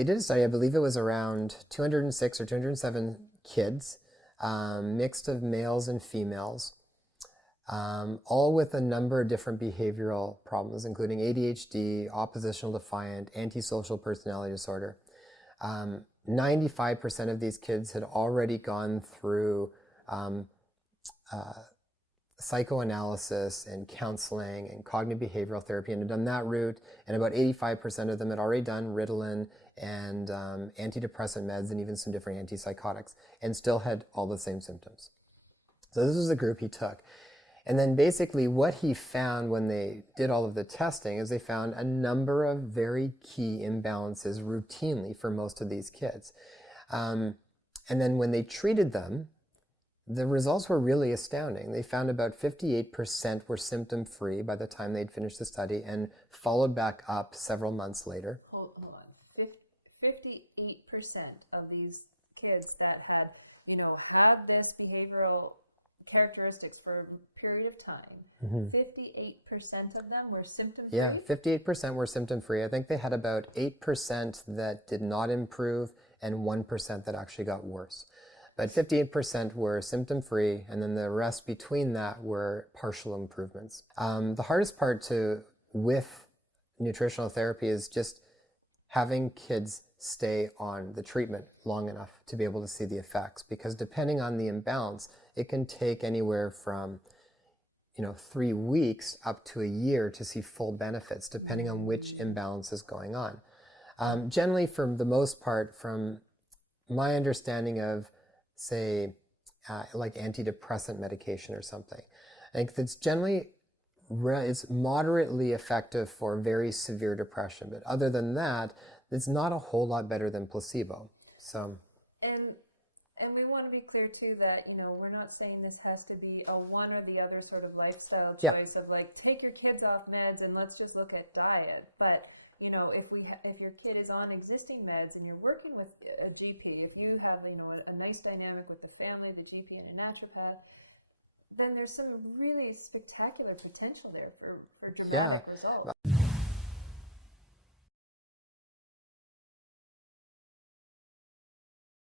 they did a study, I believe it was around 206 or 207 kids, mixed of males and females, all with a number of different behavioral problems, including ADHD, oppositional defiant, antisocial personality disorder. 95% of these kids had already gone through psychoanalysis and counseling and cognitive behavioral therapy and had done that route, and about 85% of them had already done Ritalin and antidepressant meds and even some different antipsychotics, and still had all the same symptoms. So this was the group he took. And then basically what he found when they did all of the testing is they found a number of very key imbalances routinely for most of these kids. And then when they treated them, the results were really astounding. They found about 58% were symptom-free by the time they'd finished the study and followed back up several months later. Hold on. 58% of these kids that had, had this behavioral characteristics for a period of time, 58% of them were symptom-free? Yeah, 58% were symptom-free. I think they had about 8% that did not improve and 1% that actually got worse. But 58% were symptom-free, and then the rest between that were partial improvements. The hardest part with nutritional therapy is just having kids stay on the treatment long enough to be able to see the effects, because depending on the imbalance, it can take anywhere from 3 weeks up to a year to see full benefits, depending on which imbalance is going on. Generally, for the most part, from my understanding of, say, like antidepressant medication or something, I think that's generally it's moderately effective for very severe depression, but other than that, it's not a whole lot better than placebo. So. And we want to be clear too that we're not saying this has to be a one or the other sort of lifestyle choice of like take your kids off meds and let's just look at diet. But if your kid is on existing meds and you're working with a GP, if you have a nice dynamic with the family, the GP, and a naturopath, then there's some really spectacular potential there for dramatic results.